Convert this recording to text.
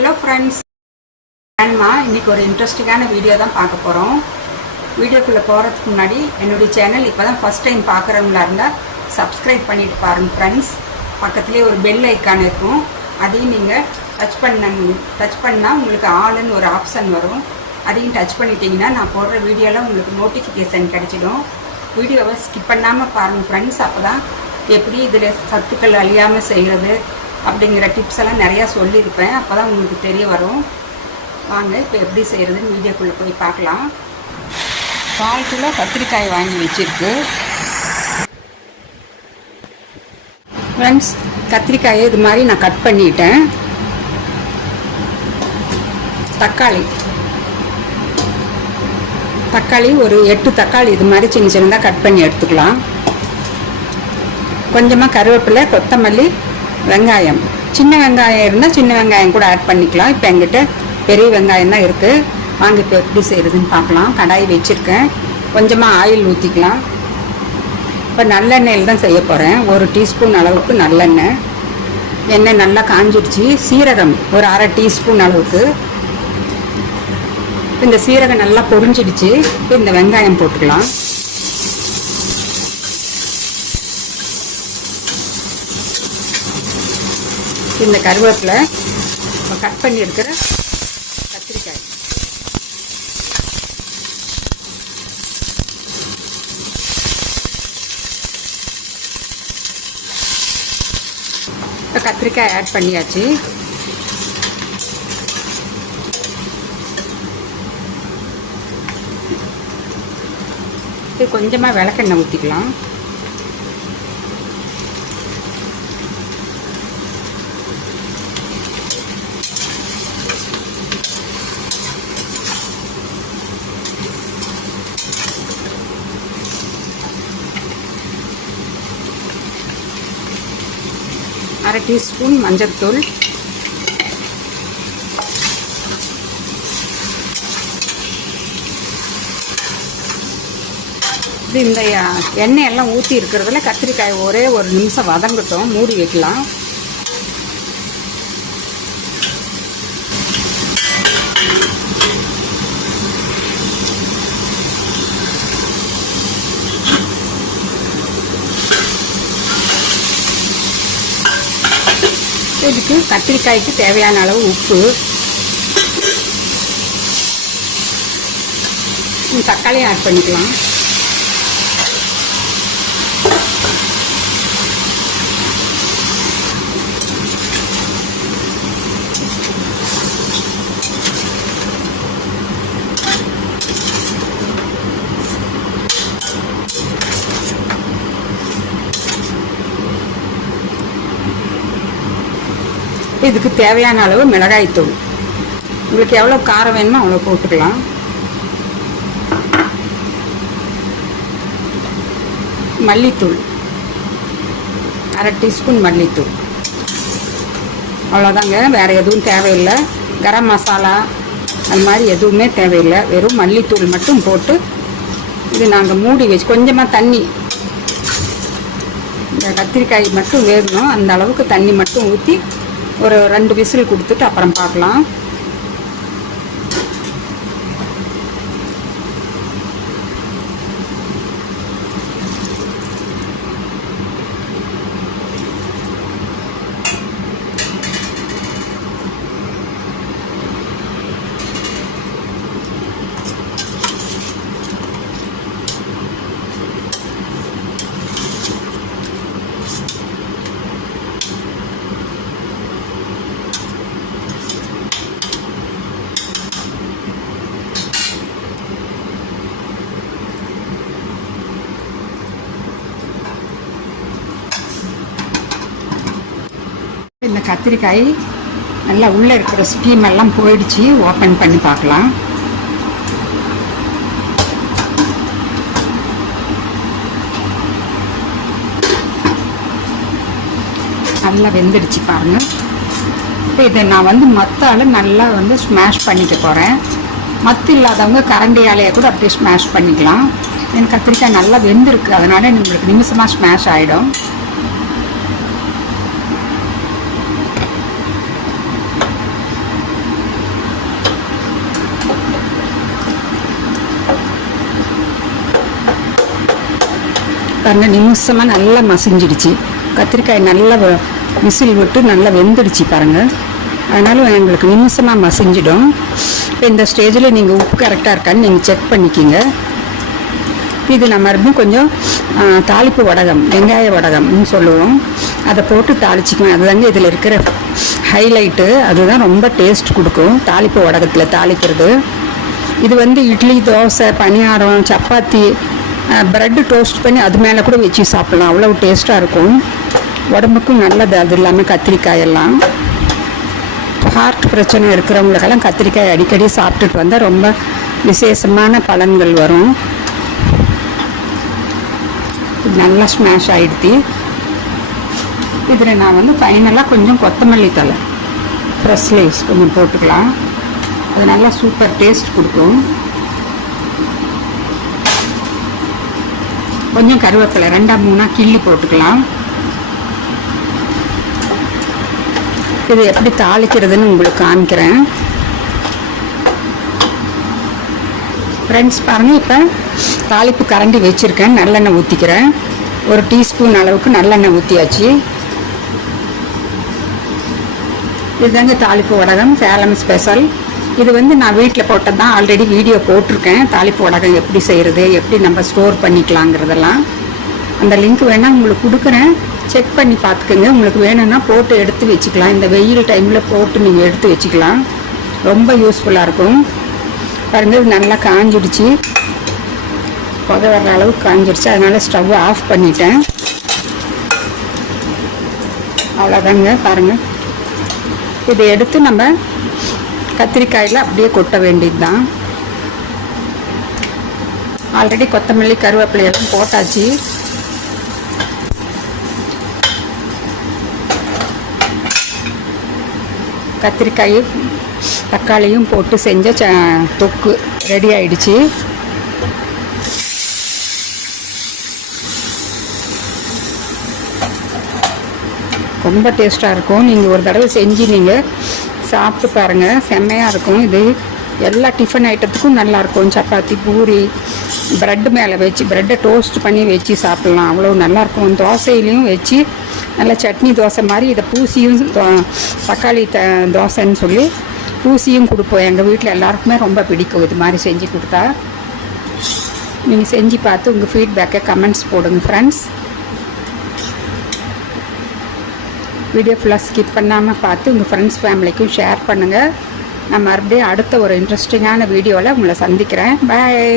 Hello friends, இன்றைக்கி ஒரு இன்ட்ரெஸ்டிங்கான வீடியோ தான் பார்க்க போகிறோம். வீடியோக்குள்ளே போகிறதுக்கு முன்னாடி என்னுடைய சேனல் இப்போ தான் ஃபஸ்ட் டைம் பார்க்குறவங்களா இருந்தால் சப்ஸ்கிரைப் பண்ணிவிட்டு பாருங்கள் ஃப்ரெண்ட்ஸ். பக்கத்துலேயே ஒரு பெல் ஐக்கான் இருக்கும், அதையும் நீங்கள் டச் பண்ணால் உங்களுக்கு ஆளுன்னு ஒரு ஆப்ஷன் வரும். அதையும் டச் பண்ணிட்டீங்கன்னா நான் போடுற வீடியோவில் உங்களுக்கு நோட்டிஃபிகேஷன் கிடைச்சிடும். வீடியோவை ஸ்கிப் பண்ணாமல் பாருங்கள் ஃப்ரெண்ட்ஸ். அப்போ தான் எப்படி இதில் சத்துக்கள் அழியாமல் செய்கிறது அப்படிங்கிற டிப்ஸ் எல்லாம் நிறையா சொல்லியிருப்பேன். அப்போ தான் உங்களுக்கு தெரிய வரும். வாங்க இப்போ எப்படி செய்கிறதுன்னு வீடியோக்குள்ளே போய் பார்க்கலாம். 4 கிலோ கத்திரிக்காய் வாங்கி வச்சுருக்கு ஃப்ரெண்ட்ஸ். கத்திரிக்காயை இது மாதிரி நான் கட் பண்ணிட்டேன். தக்காளி ஒரு 8 தக்காளி இது மாதிரி சின்ன சின்னதாக கட் பண்ணி எடுத்துக்கலாம். கொஞ்சமாக கருவேப்பிலை, கொத்தமல்லி, வெங்காயம். சின்ன வெங்காயம் இருந்தால் சின்ன வெங்காயம் கூட ஆட் பண்ணிக்கலாம். இப்போ என்கிட்ட பெரிய வெங்காயம் தான் இருக்குது. வாங்க இப்போ எப்படி செய்கிறதுன்னு பார்க்கலாம். கடாய் வச்சுருக்கேன், கொஞ்சமாக ஆயில் ஊற்றிக்கலாம். இப்போ நல்லெண்ணெயில் தான் செய்ய போகிறேன். 1 டீஸ்பூன் அளவுக்கு நல்லெண்ணெய். எண்ணெய் நல்லா காஞ்சிடுச்சு. சீரகம் ஒரு 1/2 டீஸ்பூன் அளவுக்கு. இந்த சீரகம் நல்லா பொரிஞ்சிடுச்சு. இப்போ இந்த வெங்காயம் போட்டுக்கலாம். இந்த கருவேப்பிலை, கட் பண்ணி இருக்கிற கத்திரிக்காய், இப்போ கத்திரிக்காய் ஆட் பண்ணியாச்சு. கொஞ்சமாக விளக்கெண்ணெய் ஊற்றிக்கலாம். அரை டீஸ்பூன் மஞ்சள்தூள், இது இந்த எண்ணெயெல்லாம் ஊற்றி இருக்கிறதுல கத்திரிக்காய் ஒரே 1 நிமிஷம் வதங்கட்டும். மூடி வைக்கலாம். இதுக்கு கத்திரிக்காய்க்கு தேவையான அளவு உப்பு, தக்காளியும் ஆட் பண்ணிக்கலாம். இதுக்கு தேவையான அளவு மிளகாய்த்தூள். உங்களுக்கு எவ்வளோ காரம் வேணுமோ அவ்வளோ போட்டுக்கலாம். மல்லித்தூள் 1/2 டீஸ்பூன் மல்லித்தூள். அவ்வளோதாங்க, வேறு எதுவும் தேவையில்லை. கரம் மசாலா அது மாதிரி எதுவுமே தேவையில்லை. வெறும் மல்லித்தூள் மட்டும் போட்டு இது நாங்கள் மூடி வச்சு கொஞ்சமாக தண்ணி, இந்த கத்திரிக்காய் மட்டும் வேகணும் அந்த அளவுக்கு தண்ணி மட்டும் ஊற்றி ஒரு 2 விசில் கொடுத்துட்டு அப்புறம் பார்க்கலாம். இந்த கத்திரிக்காய் நல்லா உள்ளே இருக்கிற ஸ்டீம் எல்லாம் போயிடுச்சு. ஓப்பன் பண்ணி பார்க்கலாம். நல்லா வெந்துடுச்சு பாருங்கள். இப்போ இதை நான் மத்தால் நல்லா ஸ்மாஷ் பண்ணிக்க போகிறேன். மத்து இல்லாதவங்க கரண்டியாலேயே கூட அப்படியே ஸ்மாஷ் பண்ணிக்கலாம். எனக்கு கத்திரிக்காய் நல்லா வெந்திருக்கு, அதனால் உங்களுக்கு நிமிஷமாக ஸ்மாஷ் ஆகிடும். பாருங்கள் நிமிஷமாக நல்லா மசிஞ்சிடுச்சு. கத்திரிக்காய் நல்லா விசில் விட்டு நல்லா வெந்துடுச்சு பாருங்கள். அதனால எங்களுக்கு நிமிஷமாக மசிஞ்சிடும். இப்போ இந்த ஸ்டேஜில் நீங்கள் உப்பு கரெக்டாக இருக்கான்னு நீங்கள் செக் பண்ணிக்கிங்க. இது நம்ம மறுபடியும் கொஞ்சம் தாளிப்பு வடகம், வெங்காய வடகம்னு சொல்லுவோம், அதை போட்டு தாளிச்சிக்குவேன். அதுதாங்க இதில் இருக்கிற ஹைலைட்டு. அதுதான் ரொம்ப டேஸ்ட் கொடுக்கும் தாளிப்பு வடகத்தில் தாளிக்கிறது. இது வந்து இட்லி, தோசை, பணியாரம், சப்பாத்தி, ப்ரெட்டு டோஸ்ட் பண்ணி அது மேலே கூட வச்சு சாப்பிட்லாம். அவ்வளோ டேஸ்ட்டாக இருக்கும். உடம்புக்கும் நல்லது. அது இல்லாமல் கத்திரிக்காயெல்லாம் ஹார்ட் பிரச்சனை இருக்கிறவங்களுக்கெல்லாம் கத்திரிக்காய் அடிக்கடி சாப்பிட்டுட்டு வந்தால் ரொம்ப விசேஷமான பலன்கள் வரும். நல்லா ஸ்மாஷ் ஆகிடுத்தி. இதில் நான் வந்து ஃபைனலாக கொஞ்சம் கொத்தமல்லி தழை, ஃப்ரெஷ் லீவ்ஸ் கொஞ்சம் போட்டுக்கலாம். அது நல்லா சூப்பர் டேஸ்ட் கொடுக்கும். கொஞ்சம் கருவேப்பிலை 2-3 கிள்ளி போட்டுக்கலாம். இது எப்படி தாளிக்கிறதுன்னு உங்களுக்கு காமிக்கிறேன். ஃப்ரெண்ட்ஸ் பாருங்கள், இப்போ தாளிப்பு கரண்டி வச்சுருக்கேன். நல்லெண்ணெய் ஊற்றிக்கிறேன். 1 டீஸ்பூன் அளவுக்கு நல்லெண்ணெய் ஊற்றியாச்சு. இதுதாங்க தாளிப்பு வடகம், சேலம் ஸ்பெஷல். இது வந்து நான் வீட்டில் போட்டது தான். ஆல்ரெடி வீடியோ போட்டிருக்கேன். தாளிப்பு வடகம் எப்படி செய்கிறது, எப்படி நம்ம ஸ்டோர் பண்ணிக்கலாங்கிறதெல்லாம். அந்த லிங்க் வேணால் உங்களுக்கு கொடுக்குறேன், செக் பண்ணி பார்த்துக்கோங்க. உங்களுக்கு வேணும்னா போட்டு எடுத்து வச்சுக்கலாம். இந்த வெயில் டைமில் போட்டு நீங்கள் எடுத்து வச்சுக்கலாம். ரொம்ப யூஸ்ஃபுல்லாக இருக்கும். பாருங்கள், இது நல்லா காஞ்சிடுச்சு. புகை வர்ற அளவுக்கு காஞ்சிடுச்சு. அதனால் ஸ்டவ் ஆஃப் பண்ணிட்டேன். அவ்வளோதாங்க. பாருங்கள், இதை எடுத்து நம்ம கத்திரிக்காயில் அப்படியே கொட்ட வேண்டியது தான். ஆல்ரெடி கொத்தமல்லி, கருவேப்பிலை எல்லாம் போட்டாச்சு. கத்திரிக்காயும் தக்காளியும் போட்டு செஞ்ச தொக்கு ரெடி ஆயிடுச்சு. ரொம்ப டேஸ்ட்டாக இருக்கும். நீங்கள் ஒரு தடவை செஞ்சு நீங்கள் சாப்பிட்டு பாருங்கள், செம்மையாக இருக்கும். இது எல்லா டிஃபன் ஐட்டத்துக்கும் நல்லாயிருக்கும். சப்பாத்தி, பூரி, ப்ரெட்டு மேலே வச்சு ப்ரெட்டை டோஸ்ட் பண்ணி வச்சு சாப்பிட்லாம். அவ்வளோ நல்லாயிருக்கும். தோசையிலையும் வச்சு நல்லா சட்னி தோசை மாதிரி இதை பூசியும் தக்காளி தோசைன்னு சொல்லி பூசியும் கொடுப்போம். எங்கள் வீட்டில் எல்லாருக்குமே ரொம்ப பிடிக்கும். இது மாதிரி செஞ்சு கொடுத்தா நீங்கள் செஞ்சு பார்த்து உங்கள் ஃபீட்பேக்கை கமெண்ட்ஸ் போடுங்க ஃப்ரெண்ட்ஸ். வீடியோ ஃபுல்லாக ஸ்கிப் பண்ணாமல் பார்த்து உங்கள் ஃப்ரெண்ட்ஸ் ஃபேமிலிக்கும் ஷேர் பண்ணுங்கள். நான் மறுபடியும் அடுத்த ஒரு இன்ட்ரெஸ்டிங்கான வீடியோவில் உங்களை சந்திக்கிறேன். பாய்.